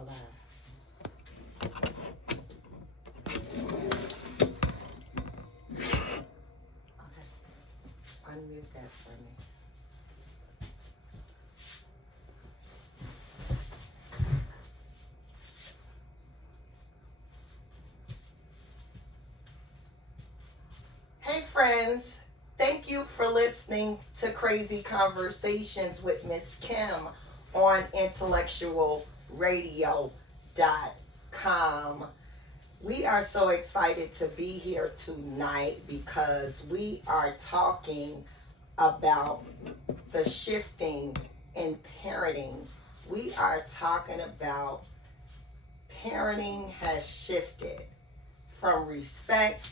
Okay. Unmute that for me. Hey friends, thank you for listening to Crazy Conversations with Miss Kim on intellectualradio.com. We are so excited to be here tonight because we are talking about the shifting in parenting. We are talking about parenting has shifted from respect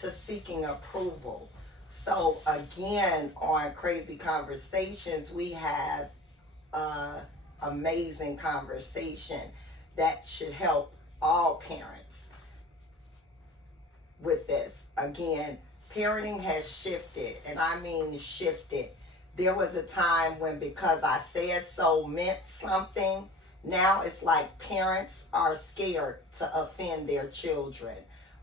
to seeking approval. So again, on Crazy Conversations, we have an amazing conversation that should help all parents with this. Again, parenting has shifted, and I mean shifted. There was a time when because I said so meant something. Now it's like parents are scared to offend their children.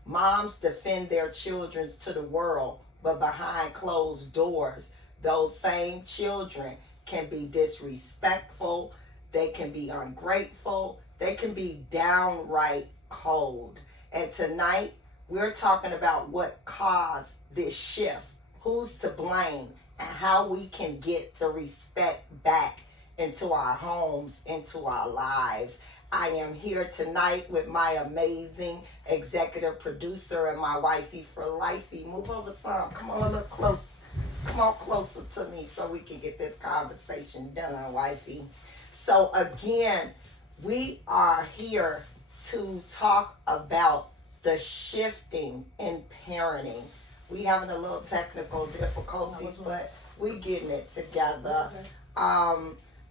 Moms defend their children to the world, but behind closed doors, those same children can be disrespectful, they can be ungrateful, they can be downright cold. And tonight, we're talking about what caused this shift, who's to blame, and how we can get the respect back into our homes, into our lives. I am here tonight with my amazing executive producer and my wifey for lifey. Move over some. Come on a little close. Come on closer to me so we can get this conversation done, wifey. So again, we are here to talk about the shifting in parenting. We having a little technical difficulties, but we getting it together.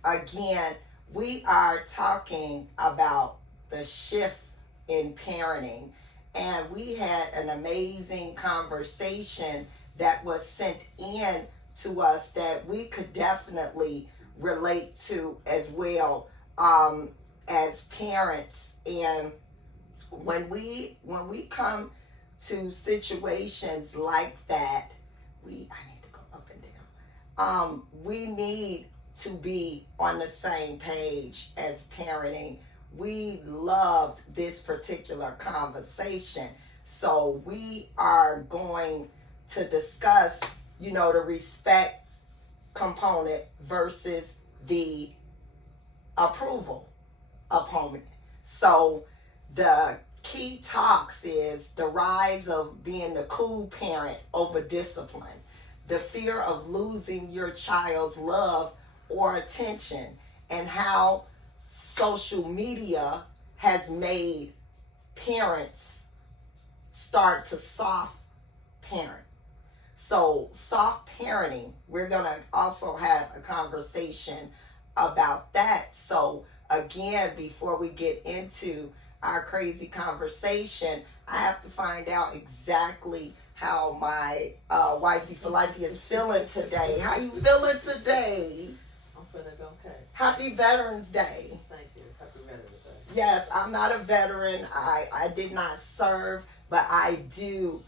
Again, we are talking about the shift in parenting, and we had an amazing conversation that was sent in to us that we could definitely relate to as well as parents. And when we come to situations like that, I need to go up and down. We need to be on the same page as parenting. We loved this particular conversation, so we are going to discuss, the respect component versus the approval opponent. So the key talks is the rise of being the cool parent over discipline, the fear of losing your child's love or attention, and how social media has made parents start to soft parent. So soft parenting, we're gonna also have a conversation about that. So again, before we get into our crazy conversation, I have to find out exactly how my wifey for life is feeling today. How you feeling today? I'm feeling okay. Happy Veterans Day. Thank you. Happy Veterans Day. Yes, I'm not a veteran. I did not serve, but I do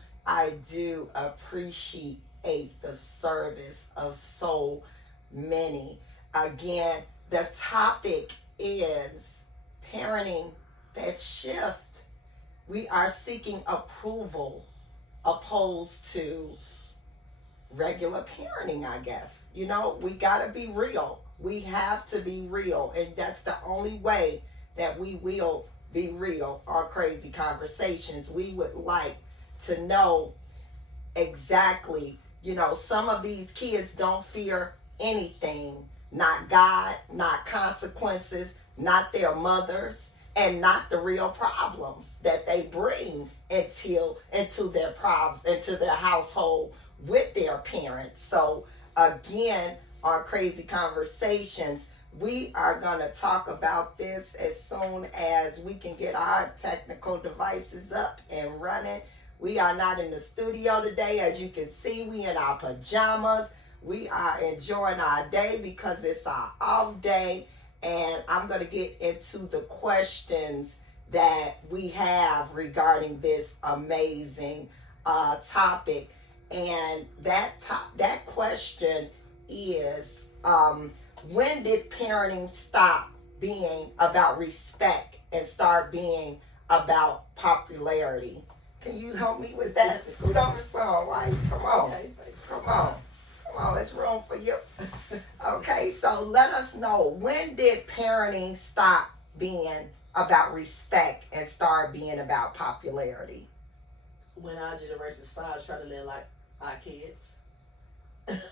appreciate the service of so many. Again, the topic is parenting that shift. We are seeking approval opposed to regular parenting, I guess. We got to be real. We have to be real, and that's the only way that we will be real on Crazy Conversations. We would like to know exactly, some of these kids don't fear anything, not God, not consequences, not their mothers, and not the real problems that they bring into their household with their parents. So again, on Crazy Conversations, we are going to talk about this as soon as we can get our technical devices up and running. We are not in the studio today. As you can see, we in our pajamas. We are enjoying our day because it's our off day. and I'm going to get into the questions that we have regarding this amazing topic. And that question is, when did parenting stop being about respect and start being about popularity? Can you help me with that? Scoot over some, right? Come on. Okay. Come on. Come on, it's room for you. Okay, so let us know, when did parenting stop being about respect and start being about popularity? When our generation starts trying to live like our kids.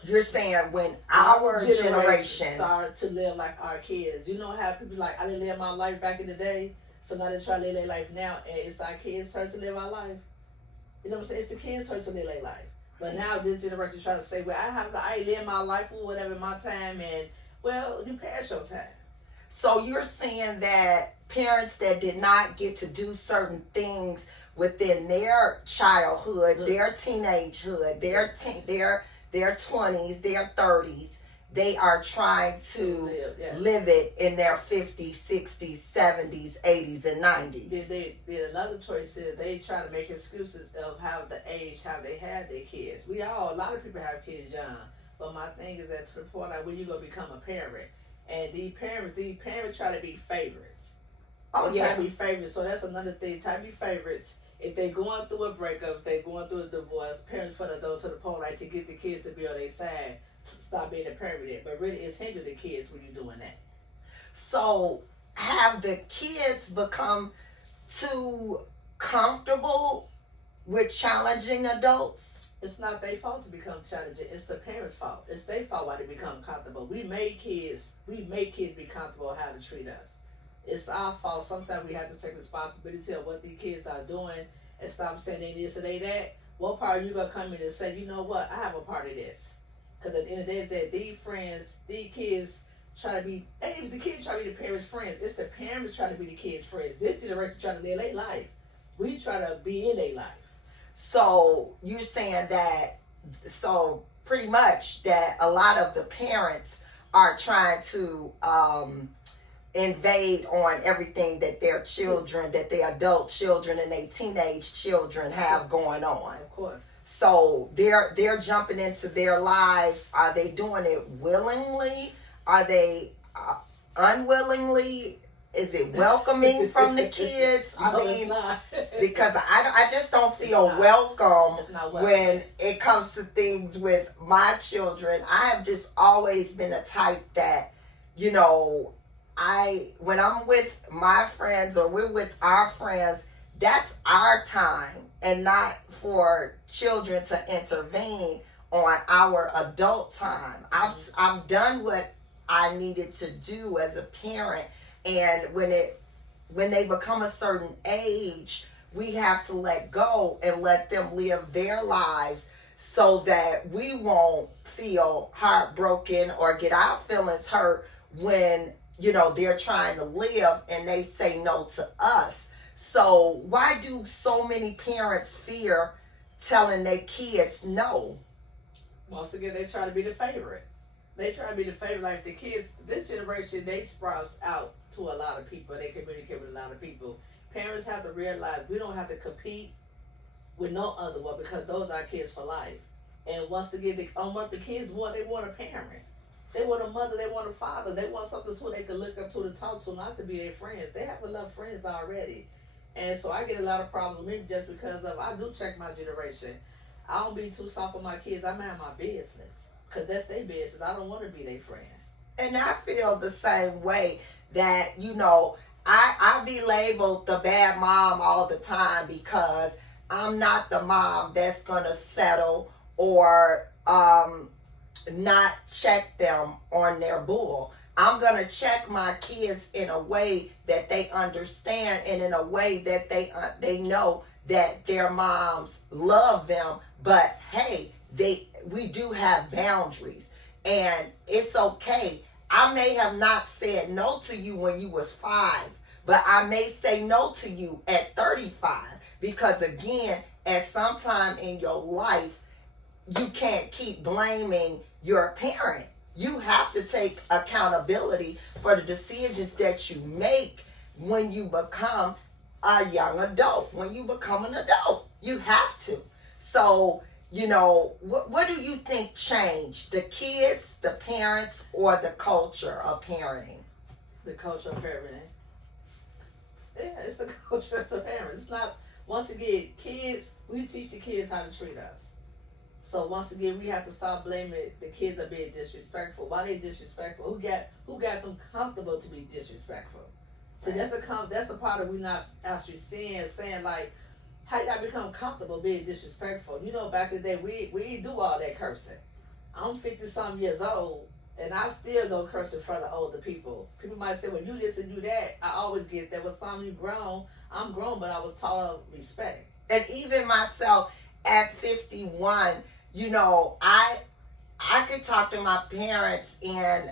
You're saying when our generation start to live like our kids. You know how people like, I didn't live my life back in the day, so now they try to live their life now, and it's our kids' turn to live our life. You know what I'm saying? It's the kids' turn to live their life. But now this generation trying to say, well, I ain't live my life or whatever in my time, and well, you passed your time. So you're saying that parents that did not get to do certain things within their childhood, their teenagehood, their 20s, their 30s, they are trying to live it in their 50s, 60s, 70s, 80s, and 90s. Then another choice is they try to make excuses of how they had their kids. A lot of people have kids young, but my thing is that to the point like when you gonna become a parent, and these parents try to be favorites. Oh yeah, try to be favorites. So that's another thing. Try to be favorites. If they're going through a breakup, if they're going through a divorce, parents for the door to the point like to get the kids to be on their side. Stop being a parent with it, but really it's hindering the kids when you're doing that. So have the kids become too comfortable with challenging adults? It's not their fault to become challenging. It's the parents' fault. It's their fault why they become comfortable. We make kids be comfortable how to treat us. It's our fault. Sometimes we have to take responsibility of what these kids are doing and stop saying they this or they that. What part are you gonna come in and say, you know what, I have a part of this? Because at the end of the day, these kids try to be, the kids try to be the parents' friends. It's the parents try to be the kids' friends. This generation try to live their life. We try to be in their life. So you're saying that, so pretty much that a lot of the parents are trying to invade on everything that their children, that their adult children and their teenage children have going on. Of course. So they're jumping into their lives. Are they doing it willingly? Are they unwillingly? Is it welcoming from the kids? It's not. Because I just don't feel welcome when it comes to things with my children. I have just always been a type that, you know, when I'm with my friends or we're with our friends, that's our time and not for children to intervene on our adult time. I've done what I needed to do as a parent, and when they become a certain age, we have to let go and let them live their lives so that we won't feel heartbroken or get our feelings hurt when, you know, they're trying to live and they say no to us. So why do so many parents fear telling their kids no? Once again, they try to be the favorites. They try to be the favorite. Like the kids, this generation, they sprouts out to a lot of people. They communicate with a lot of people. Parents have to realize we don't have to compete with no other one because those are kids for life. And once again, what the kids want, they want a parent. They want a mother, they want a father. They want something so they can look up to talk to, not to be their friends. They have enough friends already. And so I get a lot of problems with me just because I do check my generation. I don't be too soft on my kids. I mind my business. Because that's their business. I don't want to be their friend. And I feel the same way that, you know, I be labeled the bad mom all the time because I'm not the mom that's going to settle or not check them on their bull. I'm going to check my kids in a way that they understand and in a way that they know that their moms love them. But hey, we do have boundaries and it's okay. I may have not said no to you when you was 5, but I may say no to you at 35 because again, at some time in your life, you can't keep blaming your parent You have to take accountability for the decisions that you make when you become a young adult. When you become an adult, you have to. So, what do you think changed? The kids, the parents, or the culture of parenting? The culture of parenting. Yeah, it's the culture of the parents. It's not, once again, kids, we teach the kids how to treat us. So once again, we have to stop blaming the kids that being disrespectful. Why they disrespectful? Who got them comfortable to be disrespectful? So Right. that's the part that we not actually saying like, how y'all become comfortable being disrespectful? Back in the day, we didn't do all that cursing. I'm 50-some years old, and I still don't curse in front of older people. People might say, well, you this and you that. I always get that. With some you grown, I'm grown, but I was taught respect. And even myself at 51, I could talk to my parents and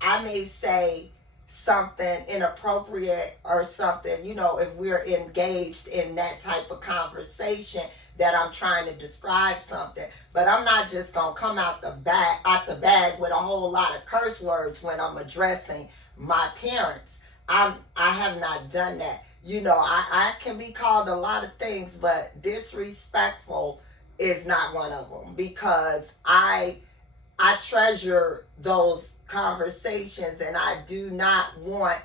I may say something inappropriate or something, if we're engaged in that type of conversation that I'm trying to describe something. But I'm not just gonna come out the bag with a whole lot of curse words when I'm addressing my parents. I have not done that. I can be called a lot of things, but disrespectful is not one of them, because I treasure those conversations, and I do not want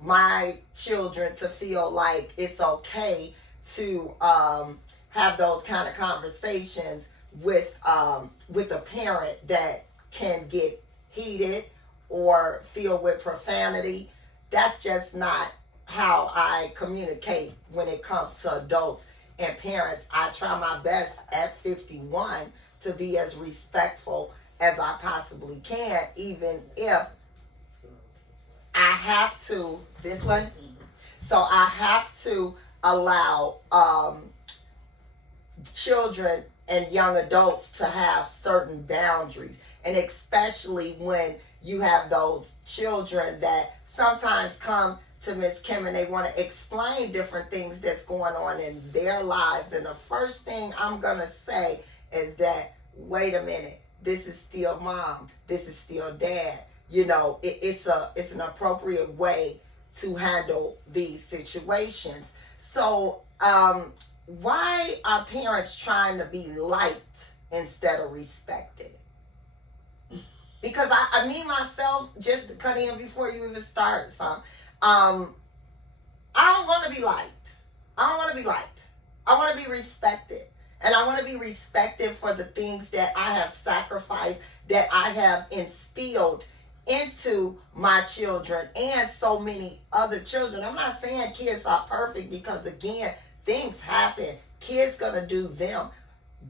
my children to feel like it's okay to have those kind of conversations with a parent that can get heated or filled with profanity. That's just not how I communicate when it comes to adults and parents. I try my best at 51 to be as respectful as I possibly can, even if I have to, this one? So I have to allow children and young adults to have certain boundaries. And especially when you have those children that sometimes come to Miss Kim and they want to explain different things that's going on in their lives. And the first thing I'm going to say is that, wait a minute, this is still mom, this is still dad. It's an appropriate way to handle these situations. So why are parents trying to be liked instead of respected? Because I mean myself, just to cut in before you even start some, I don't want to be liked. I don't want to be liked. I want to be respected. And I want to be respected for the things that I have sacrificed, that I have instilled into my children and so many other children. I'm not saying kids are perfect, because again, things happen. Kids gonna do them.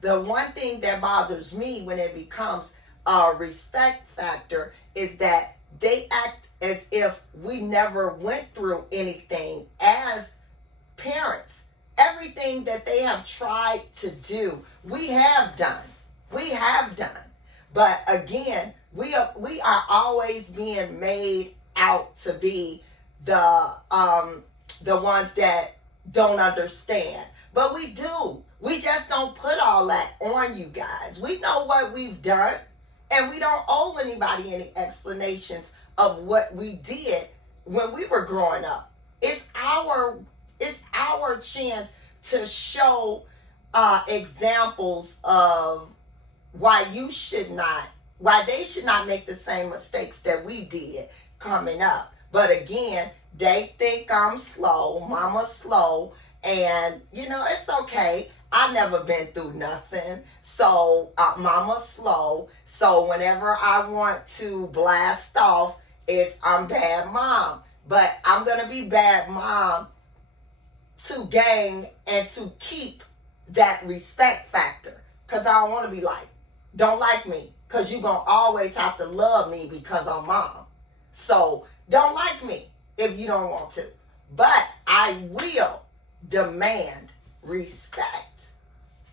The one thing that bothers me when it becomes a respect factor is that they act as if we never went through anything as parents. Everything that they have tried to do, we have done. We have done. But again, we are always being made out to be the ones that don't understand. But we do. We just don't put all that on you guys. We know what we've done, and we don't owe anybody any explanations of what we did when we were growing up. It's our chance to show examples of why they should not make the same mistakes that we did coming up. But again, they think I'm slow, mama's slow, and it's okay. I never been through nothing, so mama's slow. So whenever I want to blast off, I'm bad mom. But I'm gonna be bad mom to gain and to keep that respect factor, because I don't want to be like, don't like me, because you're gonna always have to love me because I'm mom. So don't like me if you don't want to, but I will demand respect.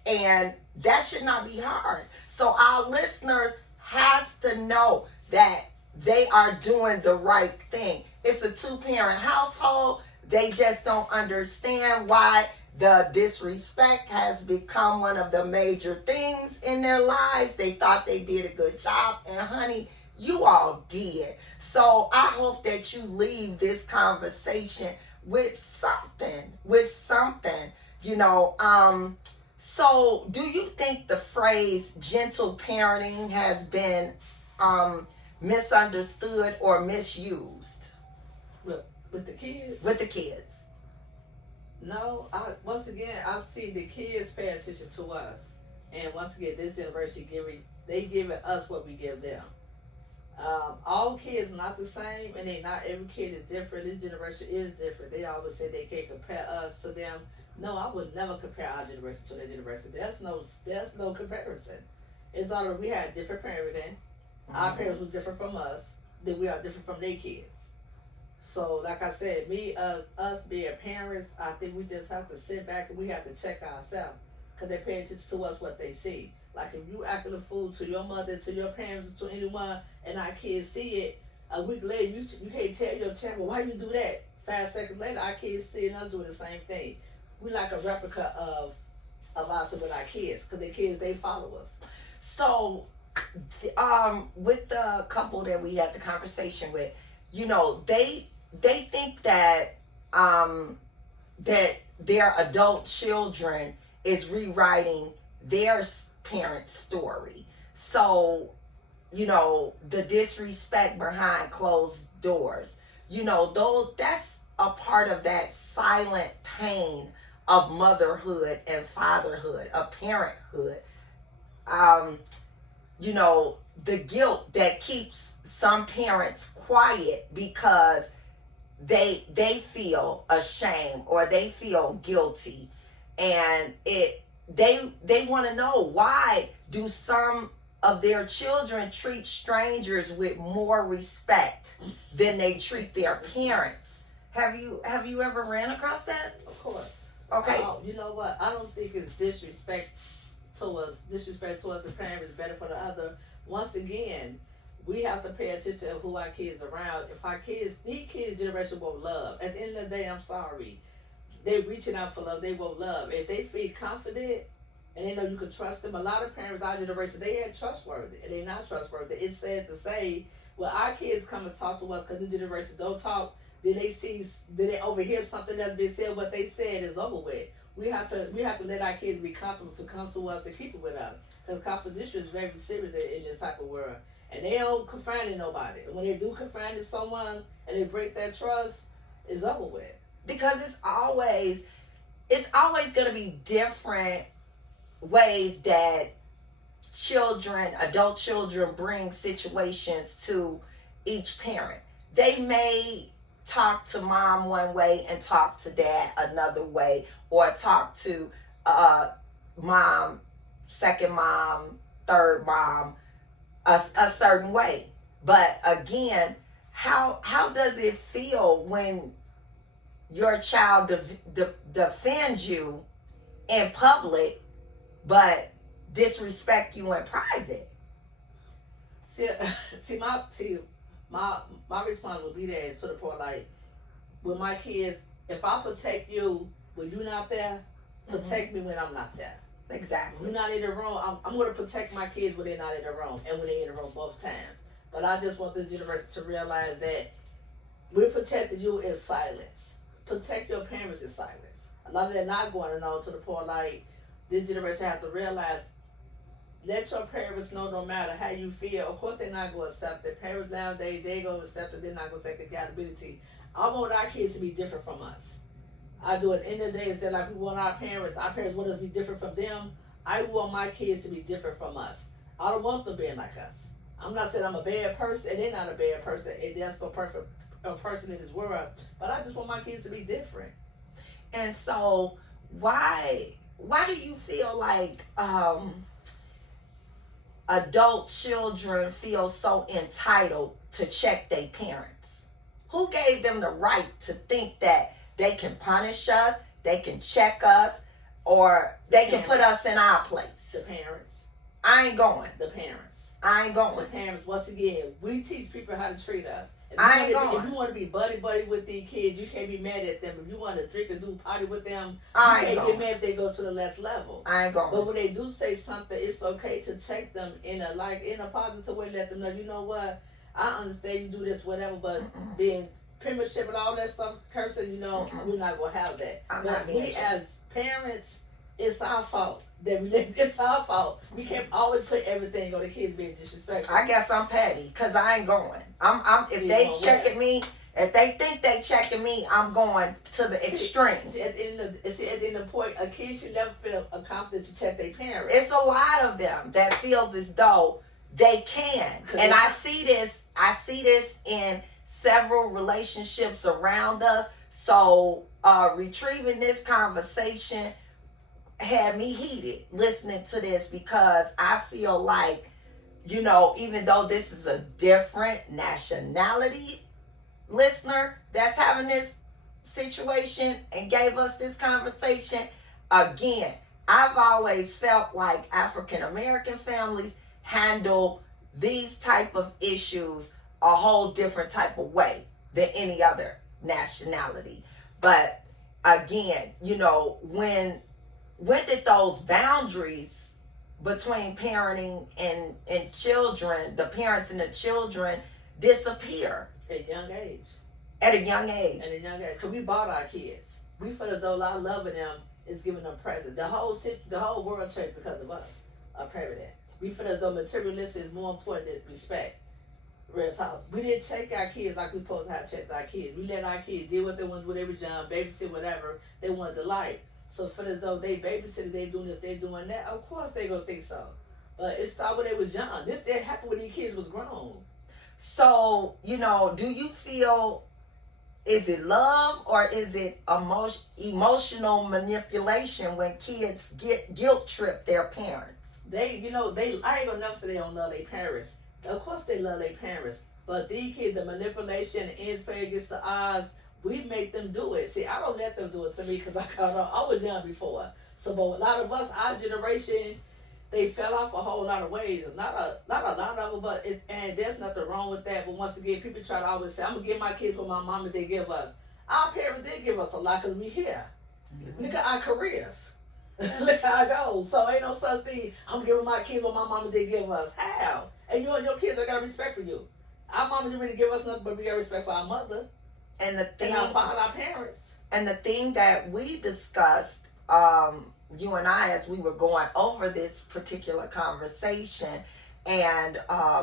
And that should not be hard. So our listeners has to know that they are doing the right thing. It's a 2-parent household. They just don't understand why the disrespect has become one of the major things in their lives. They thought they did a good job, and honey, you all did. So I hope that you leave this conversation with something, you know. So do you think the phrase gentle parenting has been misunderstood or misused With the kids? with the kids? No, once again, I see the kids pay attention to us, and once again, this generation giving us what we give them. All kids not the same, and not every kid is different. This generation is different. They always say they can't compare us to them. No, I would never compare our generation to their generation. There's no comparison. It's all we had different parenting. Our parents were different from us. Then we are different from their kids. So, like I said, us being parents, I think we just have to sit back and we have to check ourselves, because they pay attention to us what they see. Like if you acting a fool to your mother, to your parents, to anyone, and our kids see it, a week later you can't tell your child, well, why you do that? 5 seconds later, our kids see us doing the same thing. We like a replica of us with our kids, because the kids, they follow us. So, with the couple that we had the conversation with, you know, they think that that their adult children is rewriting their parents' story. So, you know, the disrespect behind closed doors, you know, though that's a part of that silent pain of motherhood and fatherhood, of parenthood. You know, the guilt that keeps some parents quiet because they feel ashamed or they feel guilty, and they want to know, why do some of their children treat strangers with more respect than they treat their parents? Have you ever ran across that? Of course. Okay. You know what? I don't think it's disrespect towards the parent is better for the other. Once again, we have to pay attention to who our kids are around. If our kids, these kids generation won't love. At the end of the day, I'm sorry, they're reaching out for love. They won't love. If they feel confident and they know you can trust them, a lot of parents our generation, they ain't trustworthy, and they're not trustworthy. It's sad to say, well, our kids come and talk to us because the generation don't talk. Then they overhear something that's been said. What they said is over with. We have to let our kids be comfortable to come to us and keep it with us, because confidential is very serious in this type of world. And they don't confide in nobody. And when they do confide in someone and they break that trust, it's over with. Because it's always going to be different ways that adult children bring situations to each parent. They may talk to mom one way and talk to dad another way, or talk to mom, second mom, third mom a certain way. But again, how does it feel when your child defends you in public but disrespect you in private? My response would be that is to the point, like, with my kids, if I protect you when you're not there, protect me when I'm not there. Exactly. You're not in the room. I'm going to protect my kids when they're not in the room, and when they're in the room both times. But I just want this generation to realize that we're protecting you in silence. Protect your parents in silence. A lot of them not going to know, to the point, like, this generation has to realize, let your parents know no matter how you feel. Of course, they're not going to accept it. Parents nowadays, they're going to accept it. They're not going to take accountability. I want our kids to be different from us. I do. At the end of the day, it's just like we want our parents want us to be different from them. I want my kids to be different from us. I don't want them being like us. I'm not saying I'm a bad person, and they're not a bad person, and there's no perfect person in this world, but I just want my kids to be different. And so, why do you feel like adult children feel so entitled to check their parents? Who gave them the right to think that they can punish us, they can check us, or they can put us in our place? The parents. I ain't going. The parents. I ain't going. The parents, once again, we teach people how to treat us. I ain't going. If you want to be buddy with these kids, you can't be mad at them. If you want to drink and do party with them, I you ain't can't going. get mad if they go to the next level. I ain't going. But when they do say something, it's okay to check them in a positive way. Let them know, you know what? I understand you do this, whatever, but being penmanship and all that stuff, cursing, you know, we're not gonna have that. But we as parents, it's our fault. It's our fault. We can't always put everything on the kids being disrespectful. I guess I'm petty because I ain't going. If they checking me, if they think they checking me, I'm going to the extreme. See, at the end of the point, a kid should never feel confident to check their parents. It's a lot of them that feels as though they can, and I see this in several relationships around us. So retrieving this conversation had me heated listening to this, because I feel like, you know, even though this is a different nationality listener that's having this situation and gave us this conversation, again, I've always felt like African American families handle these type of issues a whole different type of way than any other nationality. But again, you know, when did those boundaries between parenting and children, the parents and the children, disappear? At a young age. At a young age. At a young age. Because we bought our kids. We feel as though our love of them is giving them presents. The whole world changed because of us. That. We feel as though materialistic is more important than respect. Real talk. We didn't check our kids like we supposed to have checked our kids. We let our kids deal with they wanted with every job, babysit, whatever they wanted to like. So feel as though they babysit, they doing this, they doing that. Of course they gonna think so. But it started when they was young. It happened when these kids was grown. So, you know, do you feel, is it love or is it emotional manipulation when kids get guilt trip their parents? I ain't gonna never say they don't love their parents. Of course they love their parents. But these kids, the manipulation, the ends play against the odds, we make them do it. See, I don't let them do it to me because I was young before. So, but a lot of us, our generation, they fell off a whole lot of ways. Not a lot of them, but and there's nothing wrong with that. But once again, people try to always say, I'm going to give my kids what my mama did give us. Our parents did give us a lot because we here. Mm-hmm. Look at our careers. Look how it goes. So ain't no such thing, I'm giving my kids what my mama did give us. How? And you and your kids, I got respect for you. Our mama didn't really give us nothing, but we got respect for our mother. And our father, our parents. And the thing that we discussed, you and I, as we were going over this particular conversation, and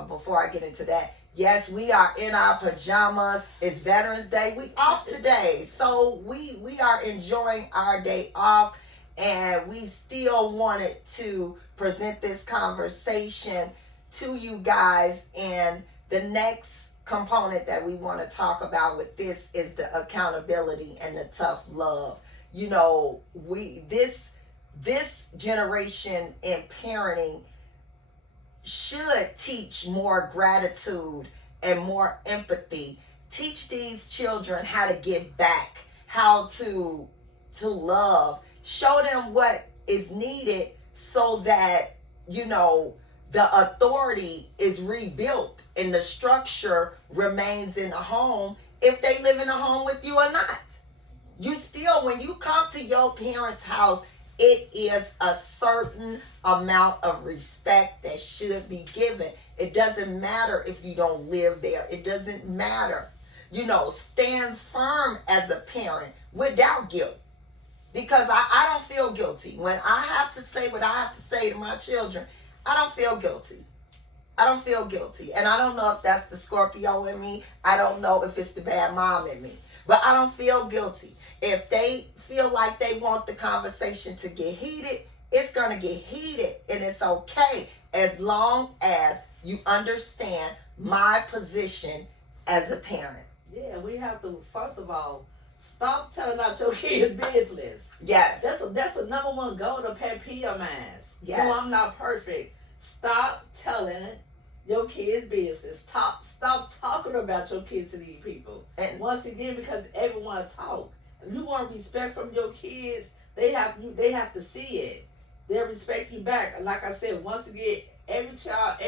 before I get into that, yes, we are in our pajamas. It's Veterans Day. We off today. So we are enjoying our day off, and we still wanted to present this conversation to you guys. And the next component that we want to talk about with this is the accountability and the tough love. You know, this generation in parenting should teach more gratitude and more empathy. Teach these children how to give back, how to love. Show them what is needed so that, you know, the authority is rebuilt and the structure remains in the home, if they live in a home with you or not. You still, when you come to your parents' house, it is a certain amount of respect that should be given. It doesn't matter if you don't live there. It doesn't matter. You know, stand firm as a parent without guilt. Because I don't feel guilty. When I have to say what I have to say to my children, I don't feel guilty. I don't feel guilty. And I don't know if that's the Scorpio in me. I don't know if it's the bad mom in me. But I don't feel guilty. If they feel like they want the conversation to get heated, it's going to get heated. And it's okay as long as you understand my position as a parent. Yeah, we have to, first of all, stop telling out your kids' business. Yes. That's the number one goal to pet peeve of mine. Yes. No, I'm not perfect. Stop telling your kids' business. Stop talking about your kids to these people. And once again, because everyone talk. If you want respect from your kids, they have to see it. they'll respect you back. Like I said, once again, every child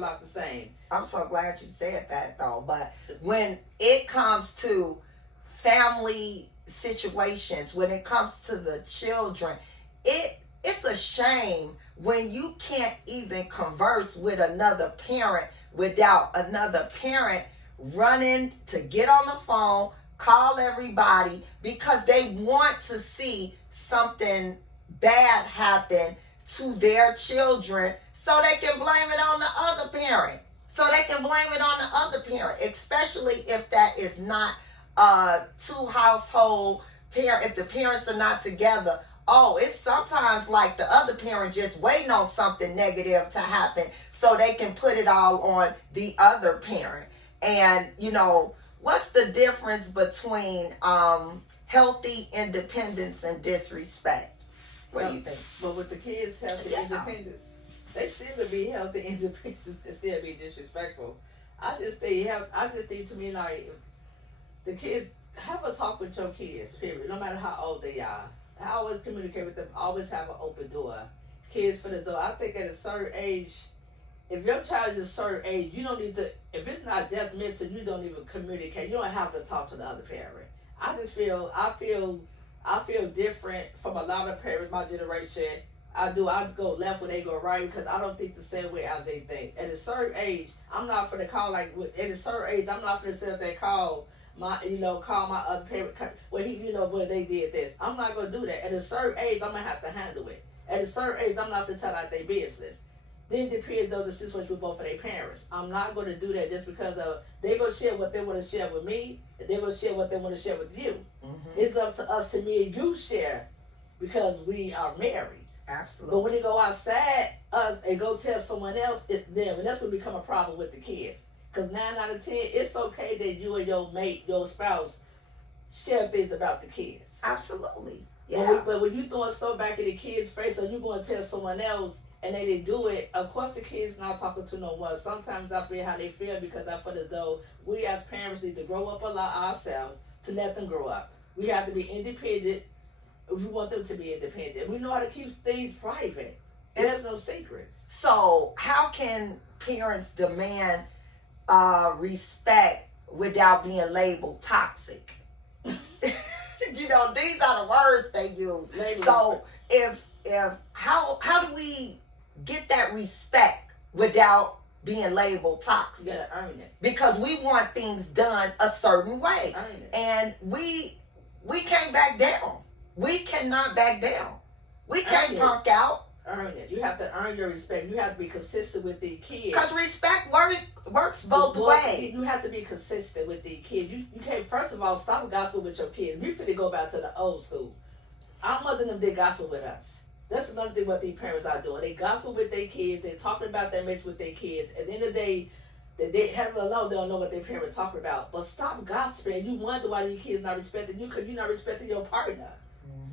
not the same. I'm so glad you said that though. But when it comes to family situations, when it comes to the children, it's a shame when you can't even converse with another parent without another parent running to get on the phone, call everybody because they want to see something bad happen to their children so they can blame it on the other parent. Especially if that is not two household parent, if the parents are not together. Oh, it's sometimes like the other parent just waiting on something negative to happen so they can put it all on the other parent. And, what's the difference between healthy independence and disrespect? What do you think? But with the kids, healthy independence, they still would be healthy independence and still be disrespectful. I just think to me, like, the kids, have a talk with your kids, period, no matter how old they are. I always communicate with them, always have an open door. Kids for the door. I think at a certain age, if your child is a certain age, you don't need to, if it's not detrimental, you don't even communicate. You don't have to talk to the other parent. I feel different from a lot of parents, my generation. I go left when they go right because I don't think the same way as they think. At a certain age, I'm not for the call, like, at a certain age, I'm not for the sit there call my other parent where they did this. I'm not gonna do that. At a certain age, I'm gonna have to handle it. At a certain age, I'm not gonna tell out their business. Then it depends on the situation with both of their parents. I'm not gonna do that just because they gonna share what they want to share with me, and they gonna share what they want to share with you. Mm-hmm. It's up to us to me and you share because we are married. Absolutely. But when they go outside us and go tell someone else, it's them, and that's when become a problem with the kids. Because 9 out of 10, it's okay that you and your mate, your spouse, share things about the kids. Absolutely. Yeah. But when you throwing stuff back in the kids' face, or you going to tell someone else and they didn't do it, of course the kids not talking to no one. Sometimes I feel how they feel because I feel as though we as parents need to grow up a lot ourselves to let them grow up. We have to be independent if we want them to be independent. We know how to keep things private. There's no secrets. So how can parents demand respect without being labeled toxic? These are the words they use. So if how do we get that respect without being labeled toxic? You gotta earn it. Because we want things done a certain way. Earn it. And we can't back down. We cannot back down. We can't punk out. Earn it. You have to earn your respect. You have to be consistent with the kids. Because respect works both ways. You have to be consistent with the kids. You can't, first of all, stop gospel with your kids. We finna go back to the old school. Our mother and them did gospel with us. That's another thing what these parents are doing. They gospel with their kids. They're talking about their mess with their kids. At the end of the day, they have alone. They don't know what their parents talking about. But stop gossiping. You wonder why these kids not respecting you because you're not respecting your partner.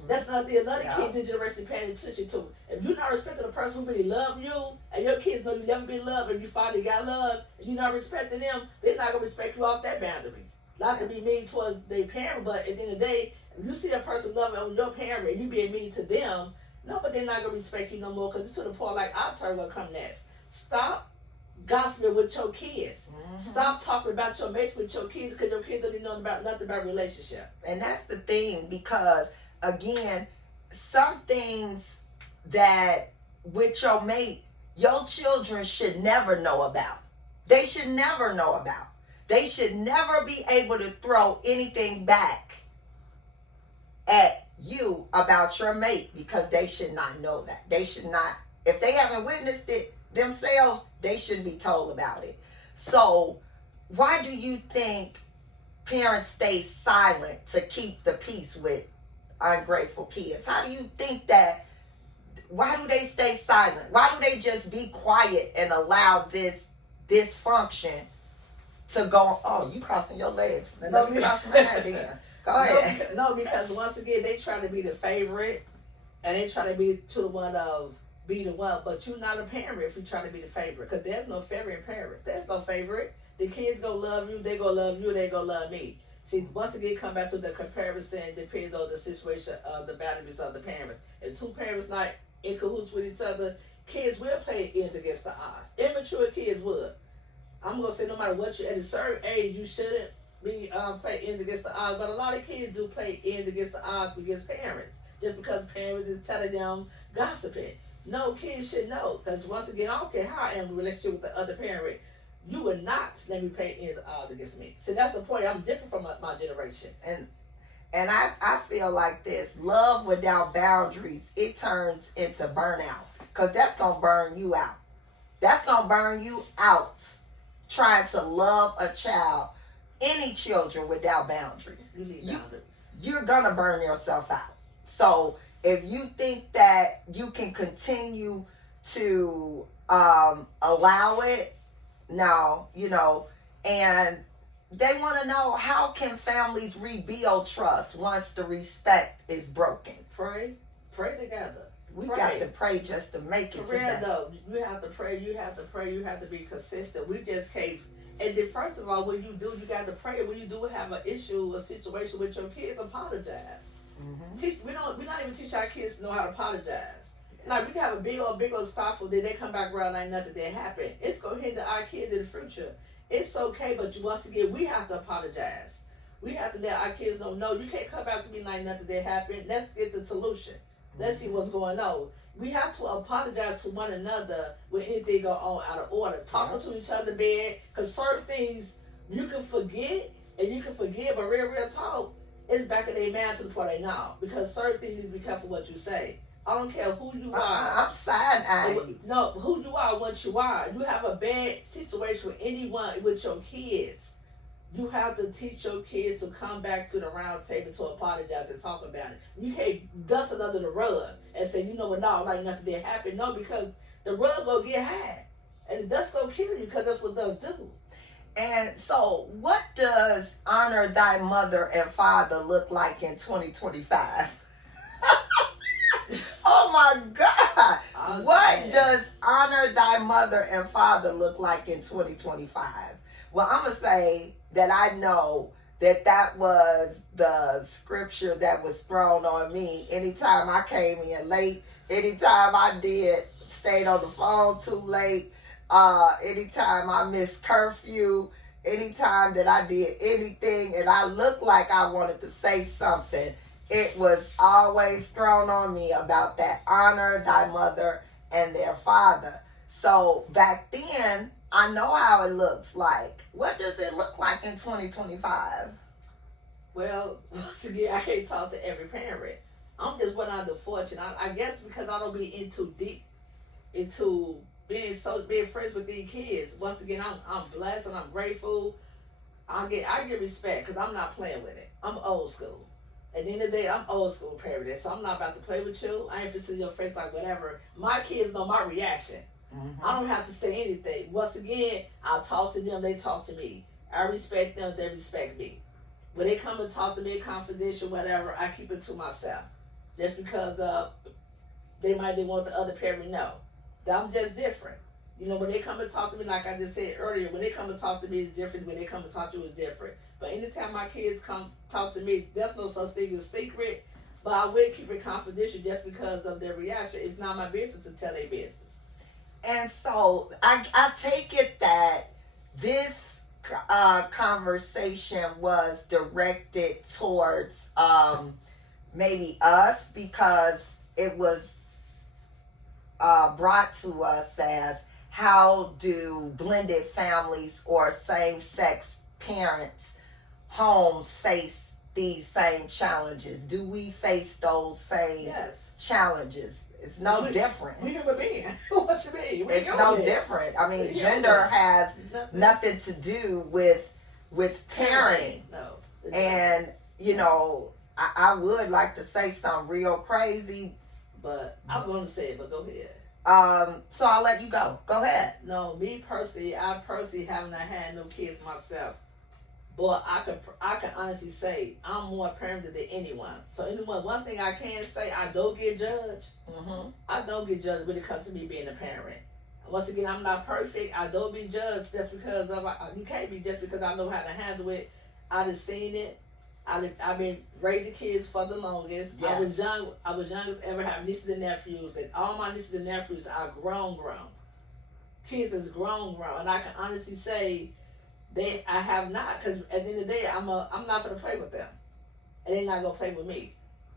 That's another thing. Another kids in generation paying attention to. If you're not respecting the person who really love you, and your kids know you never been loved, and you finally got love, and you're not respecting them, they're not gonna respect you off their boundaries. Not to be mean towards their parent, but at the end of the day, if you see a person loving your parent and you being mean to them, no, but they're not gonna respect you no more because it's to the point like our turn will come next. Stop gossiping with your kids. Mm-hmm. Stop talking about your mates with your kids because your kids don't even know about nothing about relationship. And that's the thing because. Again, some things that with your mate, your children should never know about. They should never know about. They should never be able to throw anything back at you about your mate because they should not know that. They should not, if they haven't witnessed it themselves, they shouldn't be told about it. So why do you think parents stay silent to keep the peace with ungrateful kids? How do you think that? Why do they stay silent? Why do they just be quiet and allow this dysfunction to go? Oh, you crossing your legs. Let me cross my head. Go ahead. No, because once again they try to be the favorite, and they try to be to the one of be the one. But you're not a parent if you try to be the favorite, because there's no favorite parents. There's no favorite. The kids gonna love you. They gonna love you. They gonna love me. See, once again, come back to the comparison. Depends on the situation of the boundaries of the parents. If two parents not in cahoots with each other, kids will play ends against the odds. Immature kids would. I'm gonna say no matter what you at a certain age, you shouldn't be play ends against the odds. But a lot of kids do play ends against the odds against parents, just because parents is telling them gossiping. No, kids should know, because once again, I don't care how I am in a relationship with the other parent. You would not let me play ends of odds against me. So that's the point. I'm different from my generation. And I feel like this: love without boundaries, it turns into burnout, because that's gonna burn you out. That's gonna burn you out trying to love a child, any children, without boundaries. You need boundaries. You're gonna burn yourself out. So if you think that you can continue to allow it, no, and they want to know, how can families rebuild trust once the respect is broken? Pray together. We got to pray just to make it For real today. though, you have to pray. You have to be consistent. We just can't. And then first of all, when you do, you got to pray. When you do have an issue, a situation with your kids, apologize. Mm-hmm. We're not even teach our kids to know how to apologize. Like, we can have a big old spiteful, then they come back around like nothing did happen. It's gonna hinder our kids in the future. It's okay, but once again, we have to apologize. We have to let our kids know, no, you can't come back to me like nothing did happen. Let's get the solution. Let's see what's going on. We have to apologize to one another when anything go on out of order. Talking to each other bad, because certain things you can forget and you can forgive, but real talk, it's back in their mind to the point they know. Because certain things, you need to be careful what you say. I don't care who you are. I'm side-eyeing you. No, who you are, what you are. You have a bad situation with anyone, with your kids. You have to teach your kids to come back to the round table to apologize and talk about it. You can't dust it under the rug and say, you know what, no, like nothing did happen. No, because the rug will get high. And the dust will kill you, because that's what dust do. And so, what does honor thy mother and father look like in 2025? Oh my God. What does honor thy mother and father look like in 2025? Well, I'm going to say that I know that was the scripture that was thrown on me anytime I came in late, anytime I stayed on the phone too late, anytime I missed curfew, anytime that I did anything and I looked like I wanted to say something, it was always thrown on me about that: honor thy mother and their father. So back then, I know how it looks like. What does it look like in 2025? Well, once again, I can't talk to every parent. I'm just one out of the fortune. I guess because I don't be in too deep into being friends with these kids. Once again, I'm blessed and I'm grateful. I get respect because I'm not playing with it. I'm old school. At the end of the day, I'm old school parent, so I'm not about to play with you. I ain't finna see your face like whatever. My kids know my reaction. Mm-hmm. I don't have to say anything. Once again, I talk to them, they talk to me. I respect them, they respect me. When they come and talk to me confidential, whatever, I keep it to myself. Just because they want the other parent to know that I'm just different. When they come and talk to me, like I just said earlier, when they come and talk to me, it's different. When they come and talk to you, it's different. But anytime my kids come talk to me, there's no such thing as secret. But I will keep it confidential just because of their reaction. It's not my business to tell their business. And so I take it that this conversation was directed towards maybe us, because it was brought to us as, how do blended families or same-sex parents' homes face these same challenges? Do we face those same challenges? It's no different. We human beings. What you mean? It's no different. I mean, gender has nothing to do with parenting. No. And, I would like to say something real crazy, but I'm going to say it, but go ahead. So I'll let you go. Go ahead. No, me personally, I haven't had no kids myself. But I can honestly say I'm more parented than anyone. So one thing I can say, I don't get judged. Mm-hmm. I don't get judged when it comes to me being a parent. Once again, I'm not perfect. I don't be judged just because you can't be just because I know how to handle it. I just seen it. I've been raising kids for the longest. Yes. I was young as ever have nieces and nephews, and all my nieces and nephews are grown. Kids that's grown, and I can honestly say I have not, because at the end of the day, I'm not gonna play with them, and they're not gonna play with me.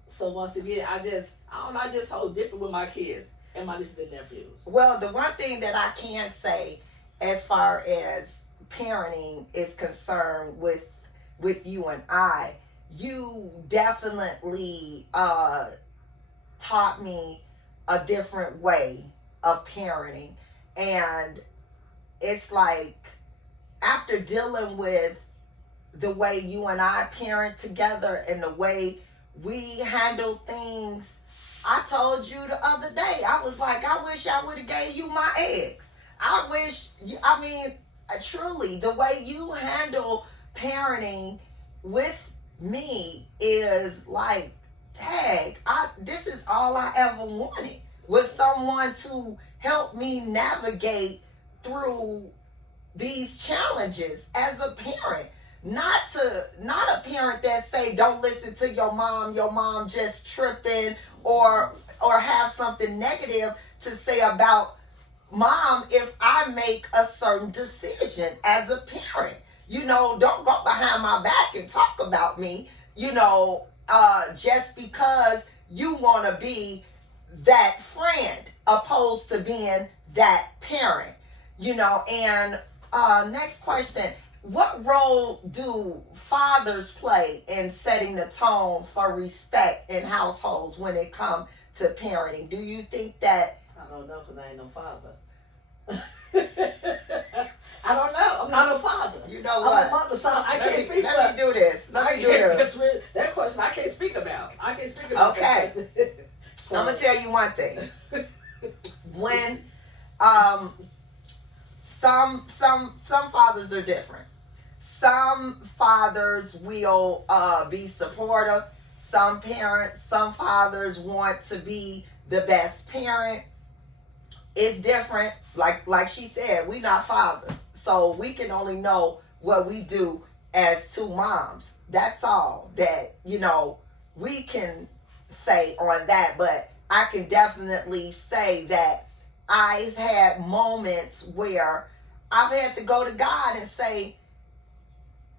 So once again, I just hold different with my kids and my nieces and nephews. Well, the one thing that I can say as far as parenting is concerned with you and I, you definitely taught me a different way of parenting. And it's like, after dealing with the way you and I parent together and the way we handle things, I told you the other day, I was like, I wish I would have gave you my eggs. Truly, the way you handle parenting with me is like, tag, this is all I ever wanted, was someone to help me navigate through these challenges as a parent. Not a parent that say, don't listen to your mom just tripping, or have something negative to say about mom if I make a certain decision as a parent. Don't go behind my back and talk about me, just because you want to be that friend opposed to being that parent. And next question, what role do fathers play in setting the tone for respect in households when it comes to parenting? Do you think that... I don't know, because I ain't no father. I don't know. I'm not a father. You know what? I'm a mother, so I can't speak for... Let me do this. That question I can't speak about. Okay. So I'm going to tell you one thing. When some fathers are different. Some fathers will be supportive. Some fathers want to be the best parent. It's different. Like she said, we not fathers. So we can only know what we do as two moms. That's all that, we can say on that. But I can definitely say that I've had moments where I've had to go to God and say,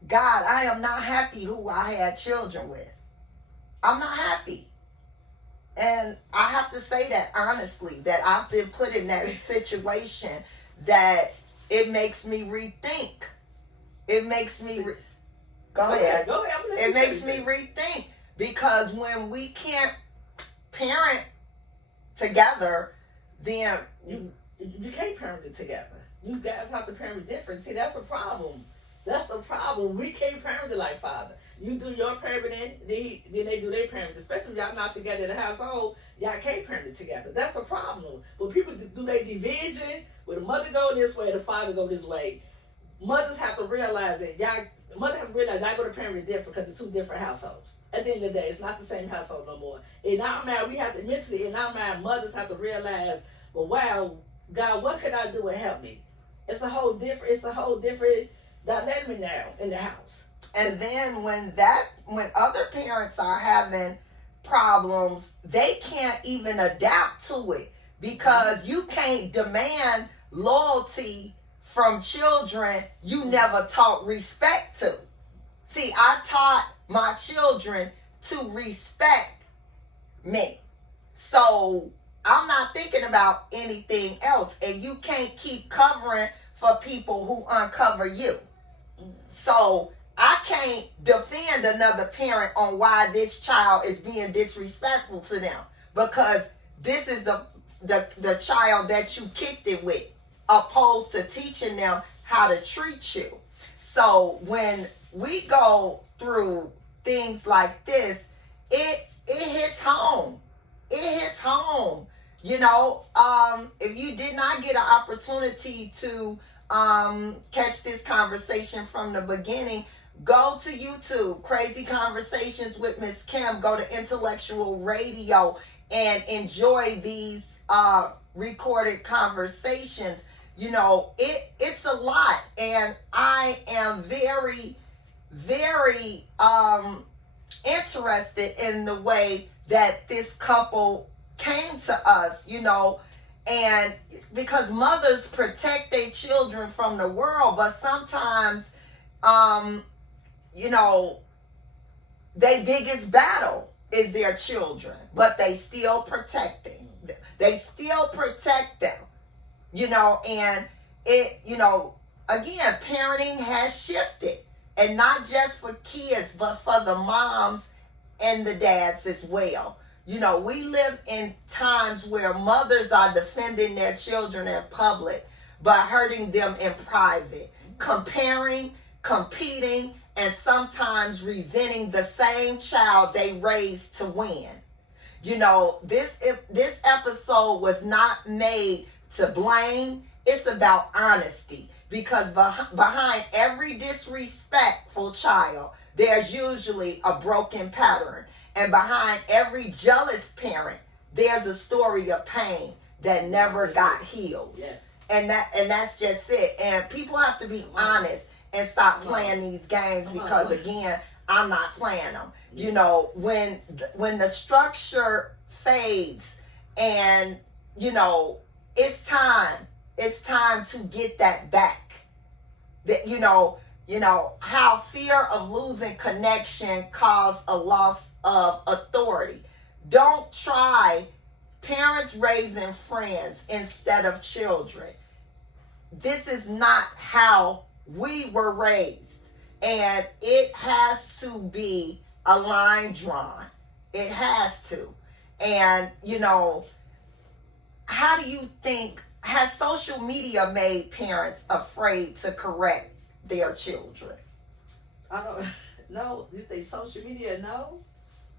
God, I am not happy who I had children with. I'm not happy. And I have to say that honestly, that I've been put in that situation that it makes me rethink. It makes me... Go ahead. It makes me rethink, because when we can't parent together, then... You can't parent it together. You guys have to parent different. See, that's a problem. That's the problem. We can't parent it like father. You do your parenting, then they do their parenting. Especially if y'all not together in the household, y'all can't parent it together. That's a problem. When people do their division, where the mother go this way, the father go this way, mothers have to realize that y'all go to parent it different, because it's two different households. At the end of the day, it's not the same household no more. In our mind, mothers have to realize, well, wow, God, what could I do to help me? It's a whole different dynamic now in the house. And then when other parents are having problems, they can't even adapt to it, because you can't demand loyalty from children you never taught respect to. See, I taught my children to respect me. So I'm not thinking about anything else, and you can't keep covering for people who uncover you. So I can't defend another parent on why this child is being disrespectful to them, because this is the child that you kicked it with, opposed to teaching them how to treat you. So when we go through things like this, it hits home. It hits home. If you did not get an opportunity to catch this conversation from the beginning, go to YouTube, Crazy Conversations with Miss Kim. Go to Intellectual Radio and enjoy these recorded conversations. It's a lot, and I am very, very interested in the way that this couple came to us, and because mothers protect their children from the world, but sometimes, you know, their biggest battle is their children, but they still protect them. They still protect them, and it, again, parenting has shifted, and not just for kids, but for the moms and the dads as well. We live in times where mothers are defending their children in public, but hurting them in private, comparing, competing, and sometimes resenting the same child they raised to win. This episode was not made to blame. It's about honesty, because behind every disrespectful child, there's usually a broken pattern. And behind every jealous parent, there's a story of pain that never got healed. Yeah. And that's just it. And people have to be honest and stop playing these games, because again, I'm not playing them. When the structure fades, and it's time to get that back. That how fear of losing connection caused a loss of authority. Don't try parents raising friends instead of children. This is not how we were raised, and it has to be a line drawn. It has to. And how do you think, has social media made parents afraid to correct their children? I don't know. You think social media? No.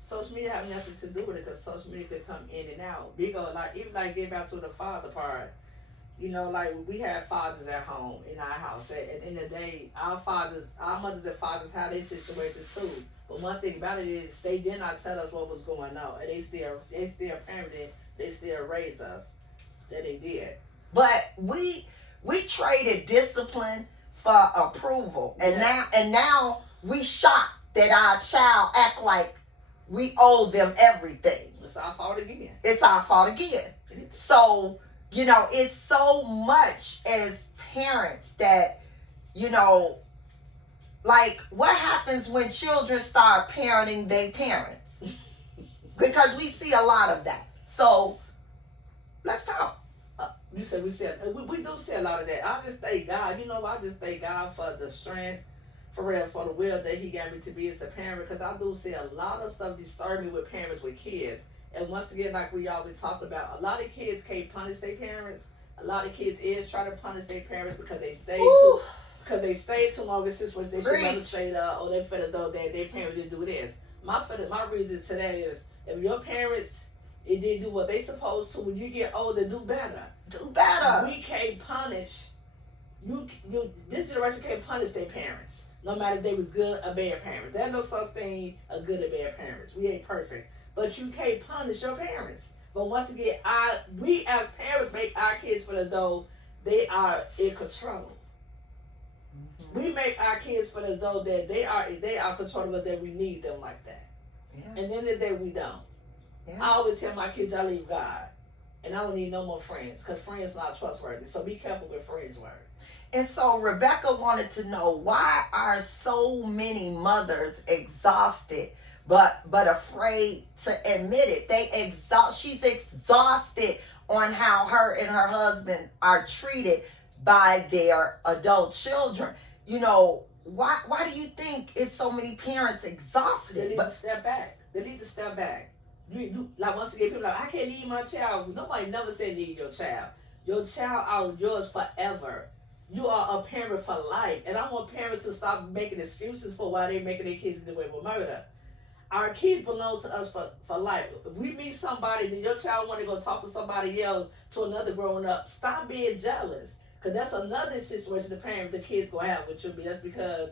Social media have nothing to do with it, because social media could come in and out. We go even get back to the father part. We have fathers at home in our house. At the end of the day, our mothers and fathers have their situations too. But one thing about it is they did not tell us what was going on, and they still parented, they still raised us. That they did. But we traded discipline for approval, and now we shocked that our child act like we owe them everything. It's our fault again. It's our fault again. So, it's so much as parents that, what happens when children start parenting their parents? Because we see a lot of that. So, let's talk. We do see a lot of that. I just thank God. I just thank God for the strength, for real, for the will that He gave me to be as a parent, because I do see a lot of stuff disturb me with parents with kids. And once again, like we always talked about, a lot of kids can't punish their parents. A lot of kids is trying to punish their parents because they stay too long in situations they should never stay there, or they feel as though their parents didn't do this. My reason today is, if your parents didn't do what they supposed to, when you get older, do better. Do better. We can't punish this generation can't punish their parents, no matter if they was good or bad parents. There's no such thing as good or bad parents. We ain't perfect, but you can't punish your parents. But once again, we as parents make our kids feel as though they are in control. Mm-hmm. We make our kids feel as though that they are controlling us, that we need them like that. Yeah. And then the day we don't. Yeah. I always tell my kids I leave God, and I don't need no more friends, because friends not trustworthy. So be careful with friends' word. And so Rebecca wanted to know, why are so many mothers exhausted but afraid to admit it? She's exhausted on how her and her husband are treated by their adult children. Why do you think it's so many parents exhausted? They need to step back. They need to step back. Like, once again, people are like, I can't leave my child. Nobody never said leave your child. Your child out yours forever. You are a parent for life. And I want parents to stop making excuses for why they're making their kids get away with murder. Our kids belong to us for life. If we meet somebody, then your child want to go talk to somebody else, to another grown up, stop being jealous. Because that's another situation the kids going to have with you. Just because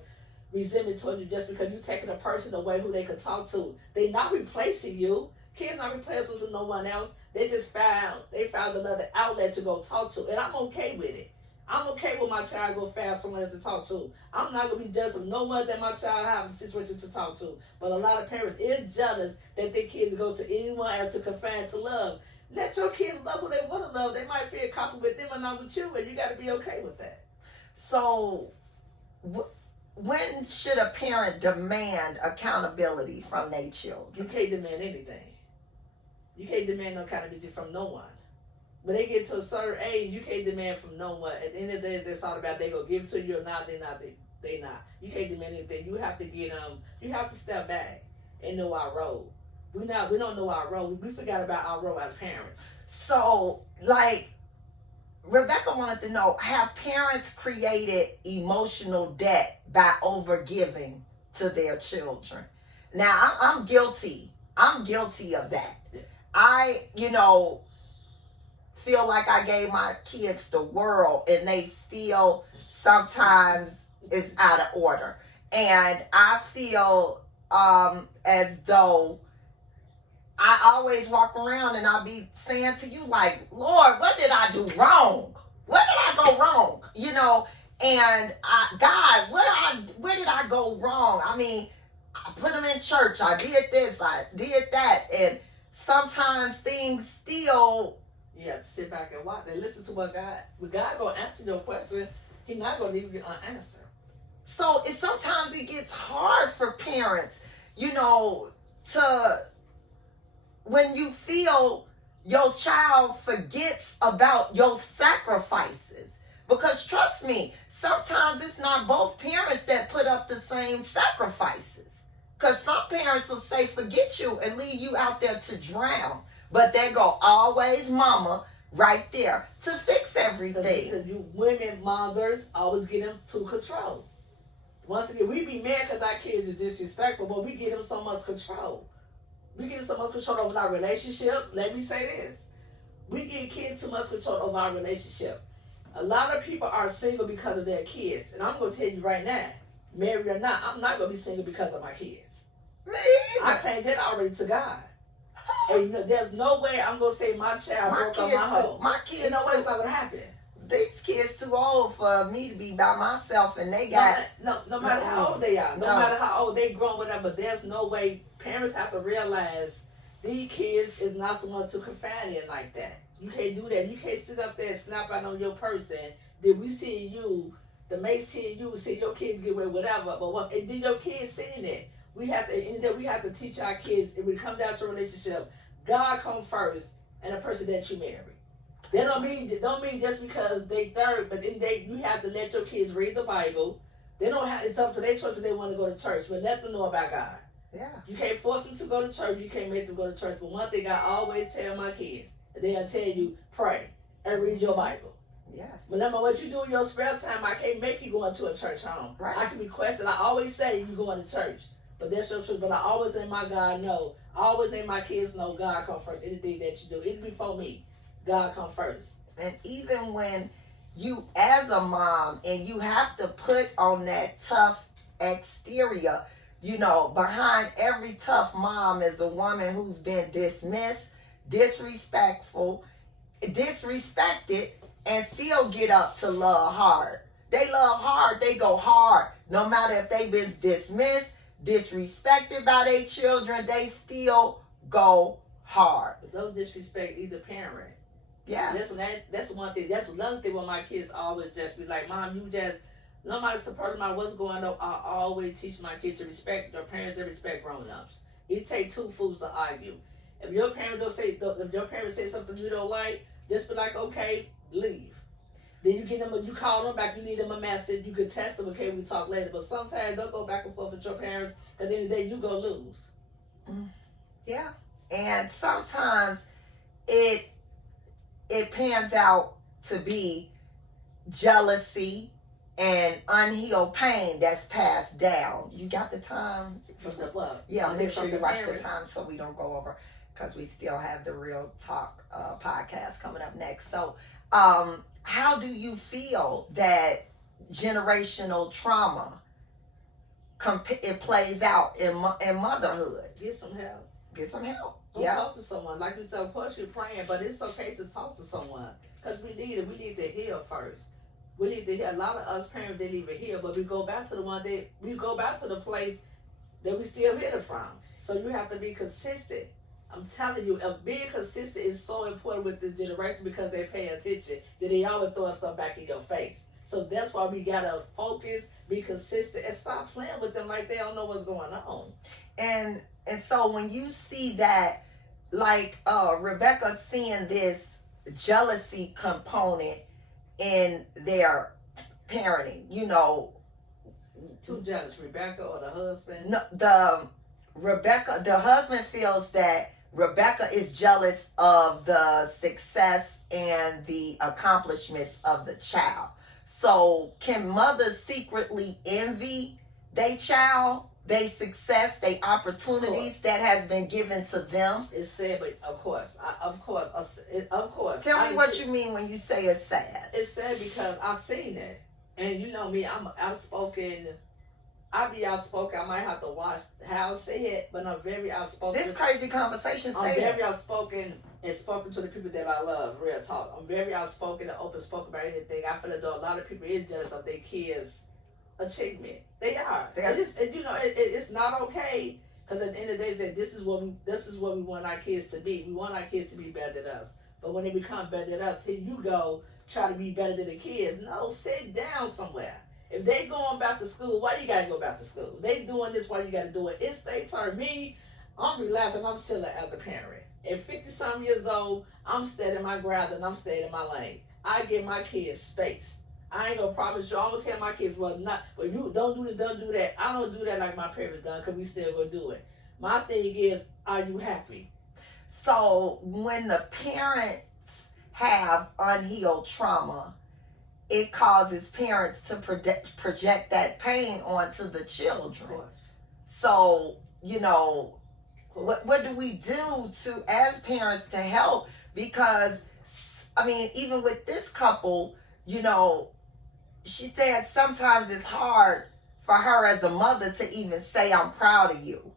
resentment towards you, just because you taking a person away who they can talk to. They not replacing you. Kids not replacing with no one else. They found another outlet to go talk to. And I'm okay with it. I'm okay with my child go fast someone else to talk to. I'm not gonna be jealous of no one that my child have a situation to talk to. But a lot of parents is jealous that their kids go to anyone else to confide to love. Let your kids love who they want to love. They might feel comfortable with them and not with you, and you got to be okay with that. So, when should a parent demand accountability from their children? You can't demand anything. You can't demand no accountability from no one. When they get to a certain age, you can't demand from no one. At the end of the day, it's all about they gonna give it to you or not. They not. They not. You can't demand anything. You have to get You have to step back and know our role. We don't know our role. We forgot about our role as parents. So, like, Rebecca wanted to know, have parents created emotional debt by overgiving to their children? Now, I'm guilty. I'm guilty of that. Yeah. I, feel like I gave my kids the world and they still sometimes is out of order. And I feel as though I always walk around and I'll be saying to you, like, Lord, what did I do wrong? Where did I go wrong? And God, where did I go wrong? I mean, I put them in church. I did this. I did that. And sometimes things still... You have to sit back and watch and listen to what God gonna answer your question. He's not gonna leave you unanswered. So sometimes it gets hard for parents, to... When you feel your child forgets about your sacrifices. Because trust me, sometimes it's not both parents that put up the same sacrifices. Because some parents will say, forget you and leave you out there to drown. But they go, always mama, right there to fix everything. Because you women, mothers, always get them to control. Once again, we be mad because our kids are disrespectful, but we give them so much control. We give so much control over our relationship. Let me say this. We give kids too much control over our relationship. A lot of people are single because of their kids. And I'm going to tell you right now, married or not, I'm not going to be single because of my kids. Me I claim that already to God. And there's no way I'm going to say my child broke up my home. My kids, you know what? It's not going to happen. These kids too old for me to be by myself, and they got... No matter how old they are. No matter how old they grown, whatever, there's no way. Parents have to realize these kids is not the one to confide in like that. You can't do that. You can't sit up there and snap out on your person. Then we see you, the mate seeing you, see your kids get away with whatever. But what? And then your kids seeing it. We have to teach our kids. If we come down to a relationship, God come first, and the person that you marry. That don't mean just because they third, but then you have to let your kids read the Bible. They don't have. It's up to their choice if they want to go to church, but let them know about God. Yeah. You can't force them to go to church. You can't make them go to church. But one thing I always tell my kids, they'll tell you, pray and read your Bible. Yes. Remember what you do in your spare time. I can't make you go into a church home. Right. I can request it. I always say you going to church, but that's your truth. But I always let my God know. I always let my kids know God come first. Anything that you do, even before me, God come first. And even when you, as a mom, and you have to put on that tough exterior, behind every tough mom is a woman who's been dismissed, disrespected, and still get up to love hard. They love hard. They go hard. No matter if they've been dismissed, disrespected by their children, they still go hard. But don't disrespect either parent. Yeah. That's one thing. That's another thing when my kids always just be like, Mom, you just, no matter what's going on, I always teach my kids to respect their parents and respect grown-ups. It takes two fools to argue. If your parents say something you don't like, just be like, okay, leave. Then you get them, you call them back, you leave them a message, you can text them, okay, we talk later. But sometimes don't go back and forth with your parents, at the end of the day, you go lose. Yeah. And sometimes it pans out to be jealousy and unhealed pain that's passed down. You got the time? From the what? Yeah, make sure you watch the time so we don't go over, because we still have the Real Talk podcast coming up next. So how do you feel that generational trauma it plays out in motherhood? Get some help. Get some help. Go talk to someone. Like you said, of course you're praying, but it's okay to talk to someone because we need it. We need to heal first. We need to hear. A lot of us parents didn't even hear, but we go back to the one that we go back to the place that we still hear it from. So you have to be consistent. I'm telling you, being consistent is so important with this generation because they pay attention. That they always throwing stuff back in your face. So that's why we gotta focus, be consistent, and stop playing with them like they don't know what's going on. And so when you see that, like Rebecca seeing this jealousy component in their parenting, you know, Too jealous, Rebecca or the husband? no, the husband feels that Rebecca is jealous of the success and the accomplishments of the child. So can mothers secretly envy their child, their success, their opportunities that has been given to them? It's sad, but of course. Tell me what you mean when you say it's sad. It's sad because I've seen it. And you know me, I'm outspoken. I be outspoken. I might have to watch how I say it, but I'm very outspoken. This crazy conversation I'm say very that. outspoken and spoken to the people that I love. Real talk. I'm very outspoken and open spoken about anything. I feel as though a lot of people is jealous of their kids' achievement. They are. They are. It's not okay because at the end of the day, this is what we want our kids to be. We want our kids to be better than us. But when they become better than us, here you go try to be better than the kids. No, sit down somewhere. If they going back to school, why you gotta go back to school? They doing this, why you gotta do it? It's their turn. Me, I'm relaxing. I'm chilling as a parent. At 50-some years old, I'm steady my ground and I'm staying in my lane. I give my kids space. I ain't gonna promise you. I'm gonna tell my kids, well, you don't do this, don't do that. I don't do that like my parents done, cause we still gonna do it. My thing is, are you happy? So when the parents have unhealed trauma, it causes parents to project that pain onto the children. Of course. So, you know, what do we do to, as parents, to help? Because, I mean, even with this couple, you know, she said sometimes it's hard for her as a mother to even say, I'm proud of you.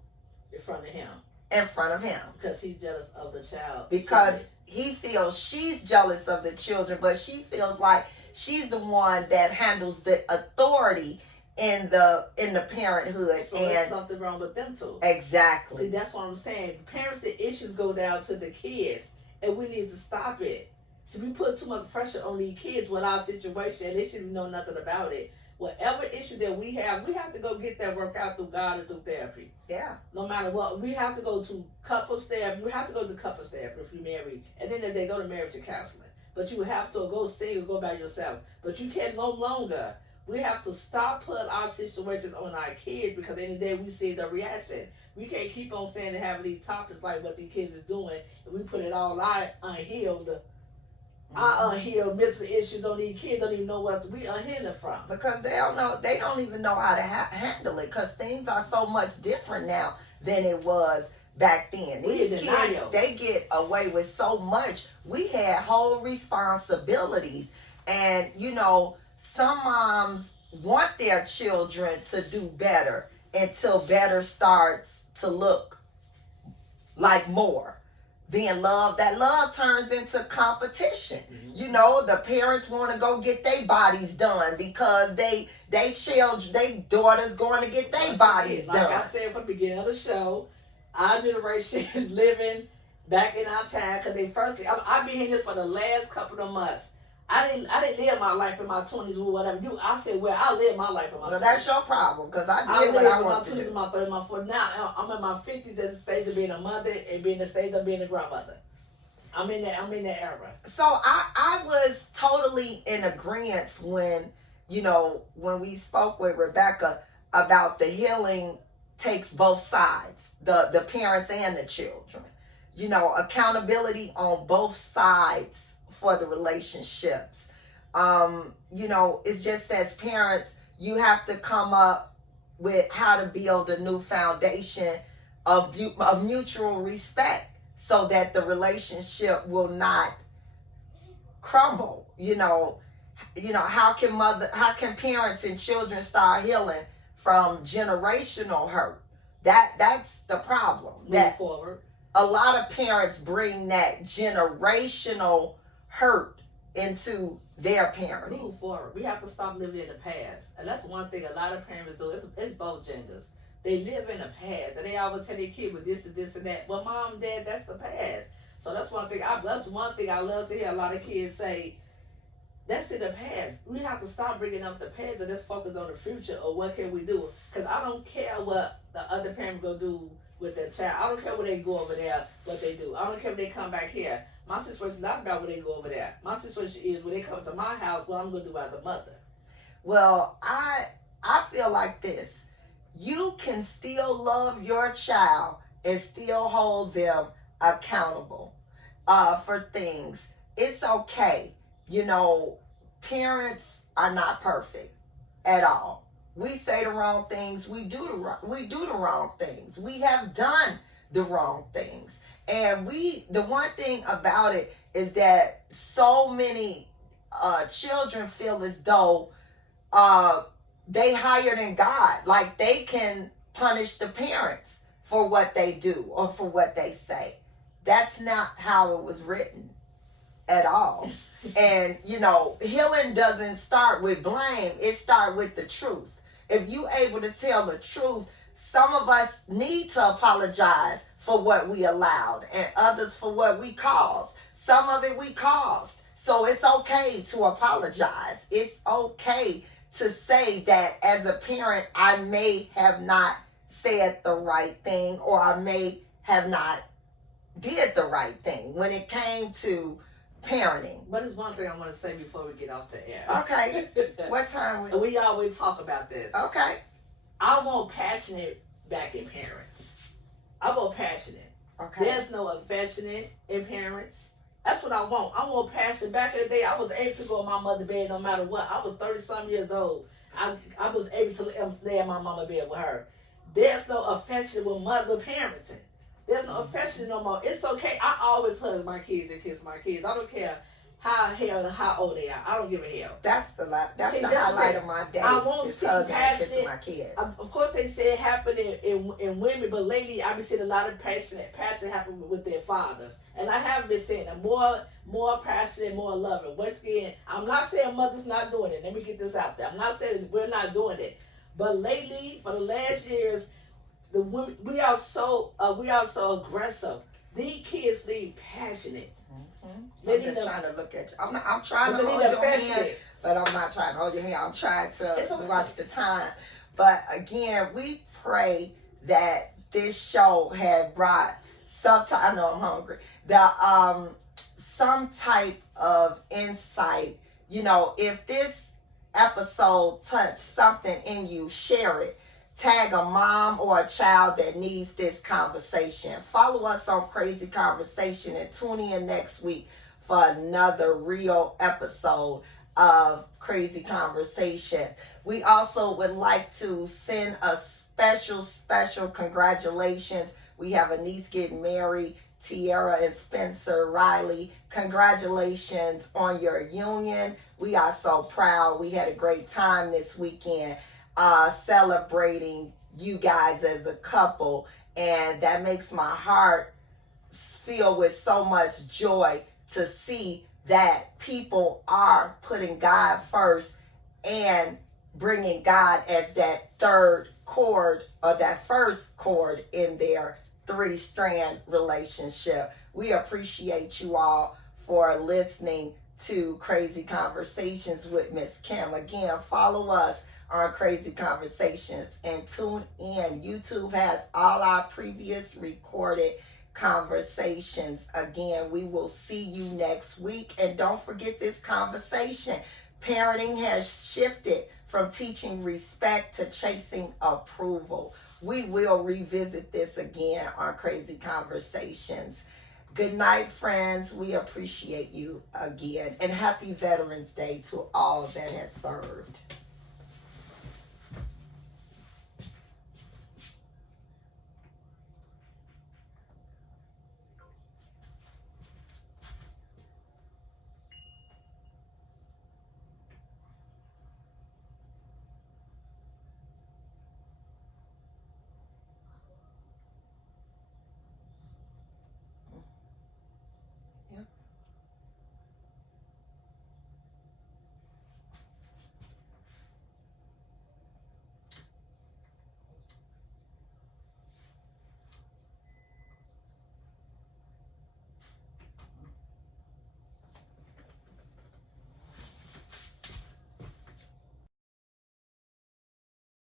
In front of him. In front of him. Because he's jealous of the child. Because he feels she's jealous of the children, but she feels like she's the one that handles the authority in the parenthood. So and there's something wrong with them too. Exactly. See, that's what I'm saying. Parents, the issues go down to the kids, and we need to stop it. So we put too much pressure on these kids with our situation, and they shouldn't know nothing about it. Whatever issue that we have to go get that work out through God and through therapy. Yeah. No matter what, we have to go to couples therapy. You have to go to couples therapy if you're married, and then they go to marriage and counseling. But you have to go single, go by yourself. But you can't no longer. We have to stop putting our situations on our kids because at the end of the day we see the reaction. We can't keep on saying and having these topics like what these kids is doing, and we put it all our unhealed mental issues on these kids. Don't even know what we unhealed them from. Because they don't even know how to handle it, because things are so much different now than it was back then. These kids, they get away with so much. We had whole responsibilities, and you know, some moms want their children to do better until better starts to look like more. Then that love turns into competition. Mm-hmm. You know, the parents want to go get their bodies done because they daughters going to get their bodies done. Like I said from the beginning of the show, our generation is living back in our time because I've been here for the last couple of months. I didn't live my life in my 20s or whatever. I said, well, I lived my life in my 20s. Well, that's your problem, because I did what I wanted to do. I lived in my 20s, my 30s, my 40s. Now I'm in my 50s at the stage of being a mother and being the stage of being a grandmother. I'm in that era. So I was totally in agreement when we spoke with Rebecca about the healing takes both sides, the parents and the children. You know, accountability on both sides for the relationships. You know, it's just as parents, you have to come up with how to build a new foundation of mutual respect so that the relationship will not crumble. You know, how can parents and children start healing from generational hurt? That's the problem. Move forward. A lot of parents bring that generational hurt into their parenting. Move forward. We have to stop living in the past. And that's one thing a lot of parents do. It's both genders. They live in the past. And they always tell their kid with this and this and that. Well, mom, dad, that's the past. So that's one thing. That's one thing I love to hear a lot of kids say. That's in the past. We have to stop bringing up the past and just focus on the future or what can we do. Because I don't care what the other parent go do with their child. I don't care when they go over there, what they do. I don't care when they come back here. My situation is not about when they go over there. My situation is when they come to my house, what I'm going to do as a mother. Well, I feel like this. You can still love your child and still hold them accountable for things. It's okay. You know, parents are not perfect at all. We say the wrong things. We do the wrong things. We have done the wrong things. And the one thing about it is that so many children feel as though they higher than God. Like they can punish the parents for what they do or for what they say. That's not how it was written at all. And, you know, healing doesn't start with blame. It starts with the truth. If you able to tell the truth, some of us need to apologize for what we allowed and others for what we caused. Some of it we caused. So it's okay to apologize. It's okay to say that as a parent, I may have not said the right thing or I may have not did the right thing when it came to parenting. But there's one thing I want to say before we get off the air. Okay. What time? We always talk about this. Okay. I want passionate back in parents. I want passionate. Okay. There's no affectionate in parents. That's what I want. I want passion. Back in the day, I was able to go in my mother's bed no matter what. I was 30-some years old. I was able to lay in my mama's bed with her. There's no affection with parenting. There's no affection no more. It's okay. I always hug my kids and kiss my kids. I don't care how old they are. I don't give a hell. That's the highlight of my day. I won't see passionate. My kids. Of course, they say it happened in women, but lately I've been seeing a lot of passion happen with their fathers, and I have been seeing them more passionate, more loving. Once again, I'm not saying mothers not doing it. Let me get this out there. I'm not saying we're not doing it, but lately, for the last years, the women we are so aggressive. These kids need passionate. Mm-hmm. I'm just trying to look at you. I'm trying to hold your hand, but I'm not trying to hold your hand. I'm trying to watch the time. But again, we pray that this show had brought I know I'm hungry. Some type of insight. You know, if this episode touched something in you, share it. Tag a mom or a child that needs this conversation. Follow us on Crazy Conversation and tune in next week for another real episode of Crazy Conversation. We also would like to send a special congratulations. We have a niece getting married, Tiara and Spencer Riley. Congratulations on your union. We are so proud. We had a great time this weekend. Celebrating you guys as a couple, and that makes my heart feel with so much joy to see that people are putting God first and bringing God as that third chord or that first chord in their 3-strand relationship. We appreciate you all for listening to Crazy Conversations with Miss Kim. Again, follow us on Crazy Conversations and tune in. YouTube has all our previous recorded conversations. Again, we will see you next week. And don't forget this conversation. Parenting has shifted from teaching respect to chasing approval. We will revisit this again on Crazy Conversations. Good night, friends. We appreciate you again. And happy Veterans Day to all that has served.